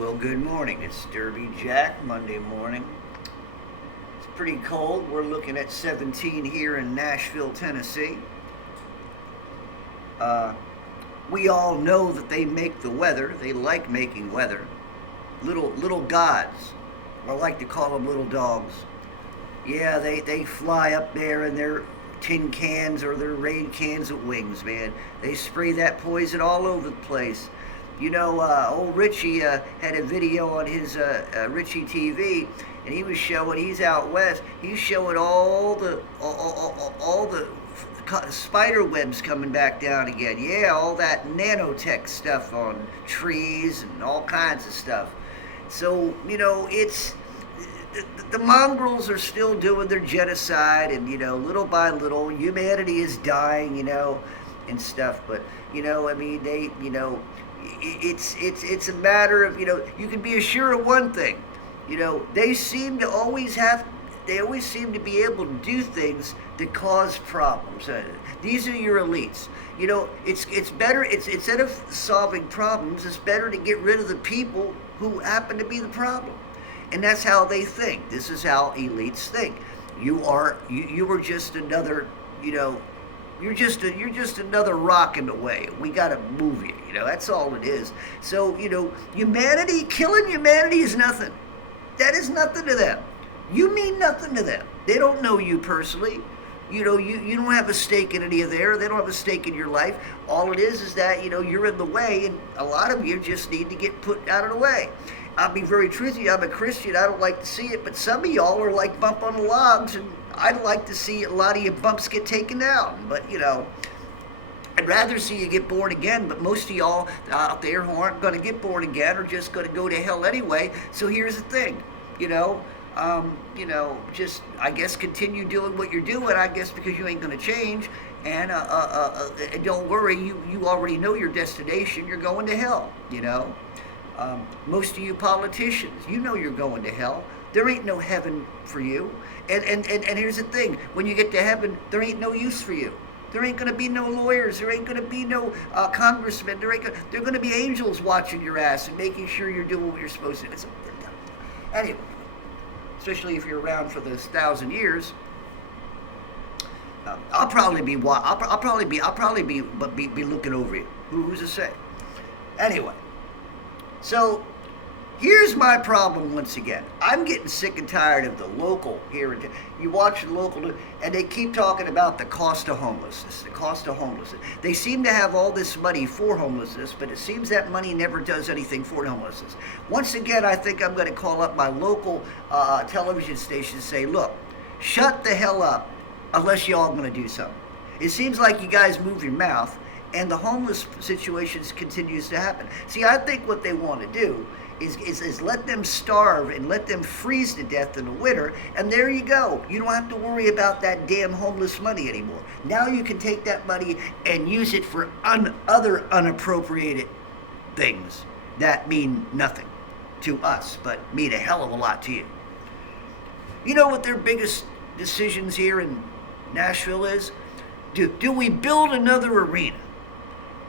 Well, good morning. It's Derby Jack, Monday morning. It's pretty cold. We're looking at 17 here in Nashville, Tennessee. Uh, we all know that they make the weather. They like making weather. Little gods. I like to call them little dogs. Yeah, they fly up there in their tin cans or their rain cans of wings, man. They spray that poison all over the place. Old Richie had a video on his Richie TV, and he was showing. He's out west. He's showing all the spider webs coming back down again. Yeah, all that nanotech stuff on trees and all kinds of stuff. So it's the mongrels are still doing their genocide, and little by little, humanity is dying, and stuff. But I mean, it's a matter of you can be assured of one thing. They always seem to be able to do things that cause problems. These are your elites. It's better. It's instead of solving problems, it's better to get rid of the people who happen to be the problem. And that's how they think. This is how elites think. You are just another, you're just another rock in the way. We got to move you. That's all it is. So killing humanity is nothing. That is nothing to them. You mean nothing to them. They don't know you personally. You don't have a stake in any of there. They don't have a stake in your life. All it is that you're in the way, and a lot of you just need to get put out of the way. I'll be very truthful. I'm a Christian. I don't like to see it, but some of y'all are like bump on the logs, and I'd like to see a lot of your bumps get taken down. But I'd rather see you get born again. But most of y'all out there who aren't going to get born again are just going to go to hell anyway. So here's the thing, just I guess continue doing what you're doing. I guess because you ain't going to change. And don't worry, you already know your destination. You're going to hell. Most of you politicians, you're going to hell. There ain't no heaven for you. And here's the thing. When you get to heaven, there ain't no use for you. There ain't going to be no lawyers. There ain't going to be no congressmen. They're going to be angels watching your ass and making sure you're doing what you're supposed to do. Anyway, especially if you're around for those 1,000 years, I'll probably be looking over you. Who's to say? Anyway. So, here's my problem once again. I'm getting sick and tired of the local here. You watch the local, and they keep talking about the cost of homelessness, the cost of homelessness. They seem to have all this money for homelessness, but it seems that money never does anything for homelessness. Once again, I think I'm going to call up my local television station and say, look, shut the hell up unless y'all going to do something. It seems like you guys move your mouth, and the homeless situation continues to happen. See, I think what they want to do is let them starve and let them freeze to death in the winter, and there you go. You don't have to worry about that damn homeless money anymore. Now you can take that money and use it for other unappropriated things that mean nothing to us, but mean a hell of a lot to you. You know what their biggest decisions here in Nashville is? Do we build another arena?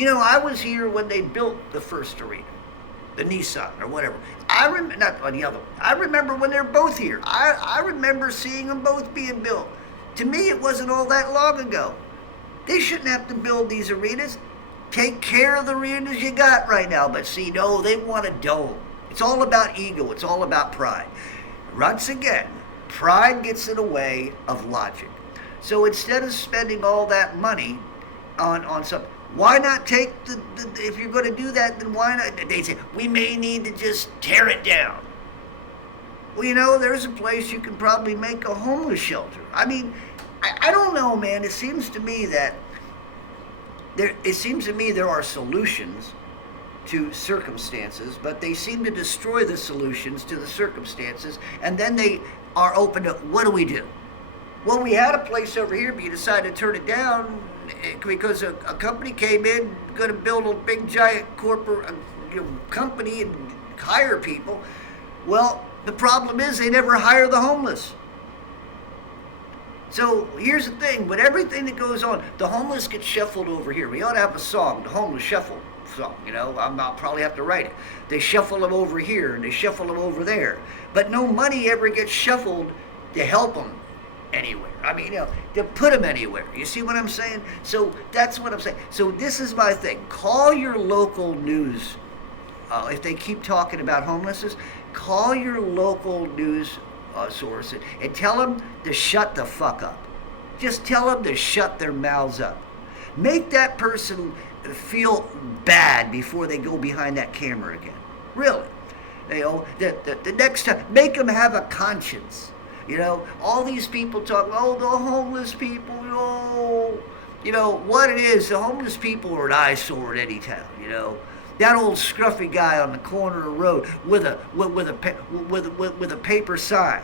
I was here when they built the first arena, the Nissan or whatever. Not the other one. I remember when they're both here. I remember seeing them both being built. To me, it wasn't all that long ago. They shouldn't have to build these arenas. Take care of the arenas you got right now. But see, no, they want a dome. It's all about ego. It's all about pride. Once again, pride gets in the way of logic. So instead of spending all that money on something, why not take if you're going to do that, then why not? They say, we may need to just tear it down. Well, there's a place you can probably make a homeless shelter. I mean, I don't know, man. It seems to me that there are solutions to circumstances, but they seem to destroy the solutions to the circumstances, and then they are open to, what do we do? Well, we had a place over here, but you decided to turn it down because a company came in, going to build a big giant corporate company and hire people. Well, the problem is they never hire the homeless. So here's the thing, with everything that goes on, the homeless get shuffled over here. We ought to have a song, the homeless shuffle. some, I'll probably have to write it. They shuffle them over here and they shuffle them over there. But no money ever gets shuffled to help them anywhere. I mean, to put them anywhere. You see what I'm saying? So that's what I'm saying. So this is my thing. Call your local news. If they keep talking about homelessness, call your local news source and tell them to shut the fuck up. Just tell them to shut their mouths up. Make that person feel bad before they go behind that camera again. Really. The next time, make them have a conscience. All these people talk, the homeless people, what it is, the homeless people are an eyesore in any town, That old scruffy guy on the corner of the road with a paper sign.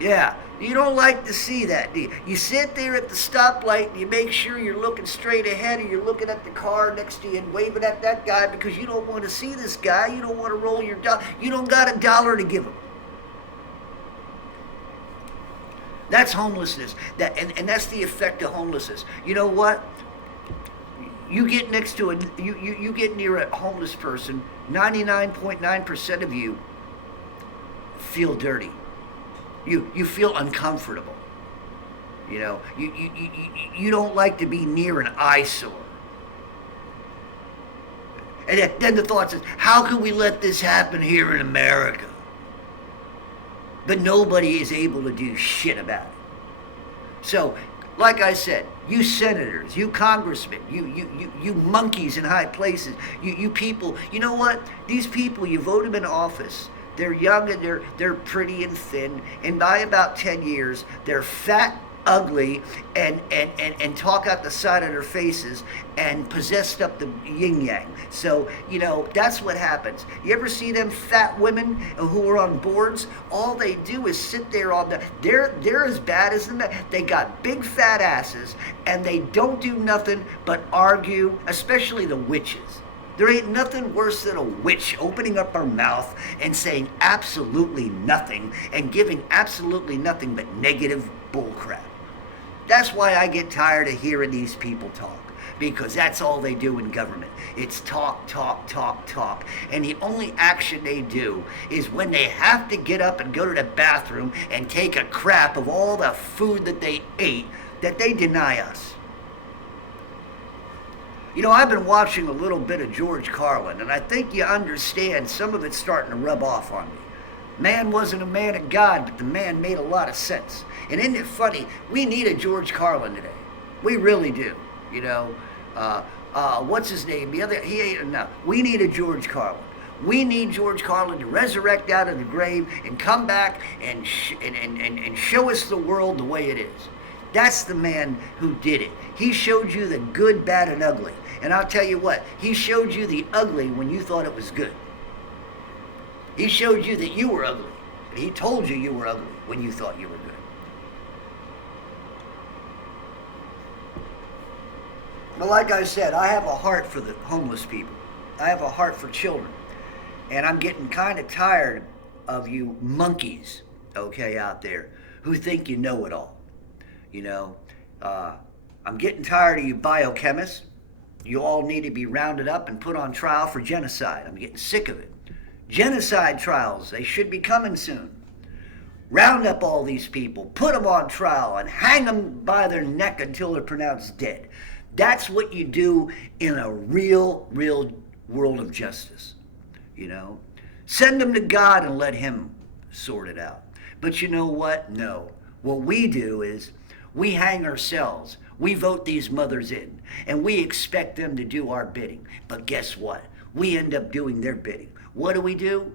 Yeah, you don't like to see that, do you? You sit there at the stoplight and you make sure you're looking straight ahead, or you're looking at the car next to you and waving at that guy because you don't want to see this guy. You don't want to roll your dollar. You don't got $1 to give him. That's homelessness. And that's the effect of homelessness. You know what? You get next to you get near a homeless person, 99.9% of you feel dirty. You feel uncomfortable. You don't like to be near an eyesore. And then the thought says, how can we let this happen here in America? But nobody is able to do shit about it. So, like I said, you senators, you congressmen, you monkeys in high places, you people, you know what? These people, you vote them in office. They're young and they're pretty and thin, and by about 10 years, they're fat, ugly, and talk out the side of their faces and possessed up the yin-yang. So, that's what happens. You ever see them fat women who are on boards? All they do is sit there they're as bad as them. They got big fat asses, and they don't do nothing but argue, especially the witches. There ain't nothing worse than a witch opening up her mouth and saying absolutely nothing and giving absolutely nothing but negative bullcrap. That's why I get tired of hearing these people talk, because that's all they do in government. It's talk, talk, talk, talk. And the only action they do is when they have to get up and go to the bathroom and take a crap of all the food that they ate, that they deny us. I've been watching a little bit of George Carlin, and I think you understand some of it's starting to rub off on me. Man wasn't a man of God, but the man made a lot of sense. And isn't it funny? We need a George Carlin today. We really do. What's his name? We need a George Carlin. We need George Carlin to resurrect out of the grave and come back and show us the world the way it is. That's the man who did it. He showed you the good, bad, and ugly. And I'll tell you what, he showed you the ugly when you thought it was good. He showed you that you were ugly. And he told you were ugly when you thought you were good. But like I said, I have a heart for the homeless people. I have a heart for children. And I'm getting kind of tired of you monkeys, out there, who think you know it all. I'm getting tired of you biochemists. You all need to be rounded up and put on trial for genocide. I'm getting sick of it. Genocide trials, they should be coming soon. Round up all these people, put them on trial, and hang them by their neck until they're pronounced dead. That's what you do in a real world of justice. Send them to God and let him sort it out. But you know what? No. What we do is we hang ourselves. We vote these mothers in, and we expect them to do our bidding. But guess what? We end up doing their bidding. What do?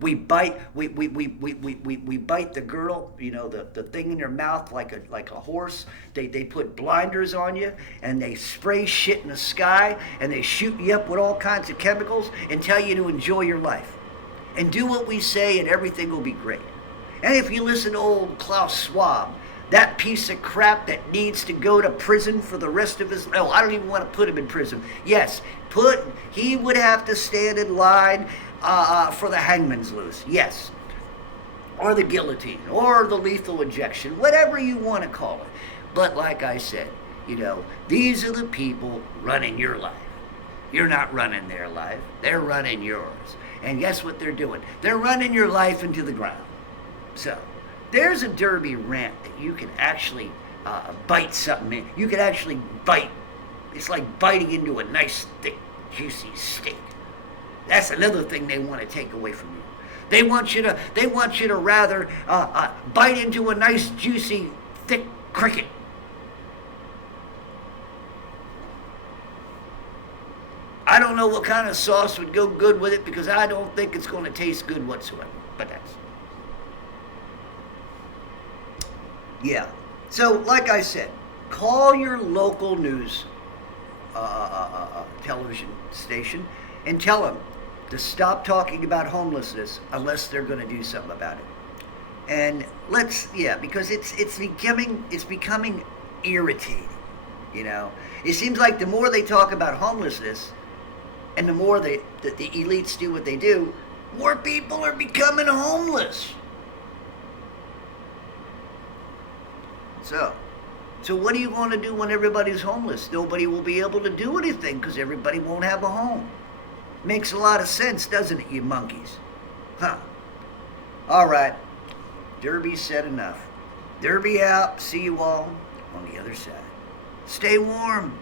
We bite the girl, the thing in their mouth like a horse. They put blinders on you, and they spray shit in the sky, and they shoot you up with all kinds of chemicals and tell you to enjoy your life. And do what we say, and everything will be great. And if you listen to old Klaus Schwab, that piece of crap that needs to go to prison for the rest of his life. Oh, I don't even want to put him in prison. Yes, he would have to stand in line for the hangman's noose. Yes. Or the guillotine, or the lethal injection, whatever you want to call it. But like I said, these are the people running your life. You're not running their life. They're running yours. And guess what they're doing? They're running your life into the ground. So, there's a Derby rant that you can actually bite something in. You can actually bite. It's like biting into a nice, thick, juicy steak. That's another thing they want to take away from you. They want you to rather bite into a nice, juicy, thick cricket. I don't know what kind of sauce would go good with it because I don't think it's going to taste good whatsoever. But that's... Yeah. So, like I said, call your local news television station and tell them to stop talking about homelessness unless they're going to do something about it. And because it's becoming irritating. You know, it seems like the more they talk about homelessness, and the more the elites do what they do, more people are becoming homeless. So what are you going to do when everybody's homeless? Nobody will be able to do anything because everybody won't have a home. Makes a lot of sense, doesn't it, you monkeys? Huh. All right. Derby said enough. Derby out. See you all on the other side. Stay warm.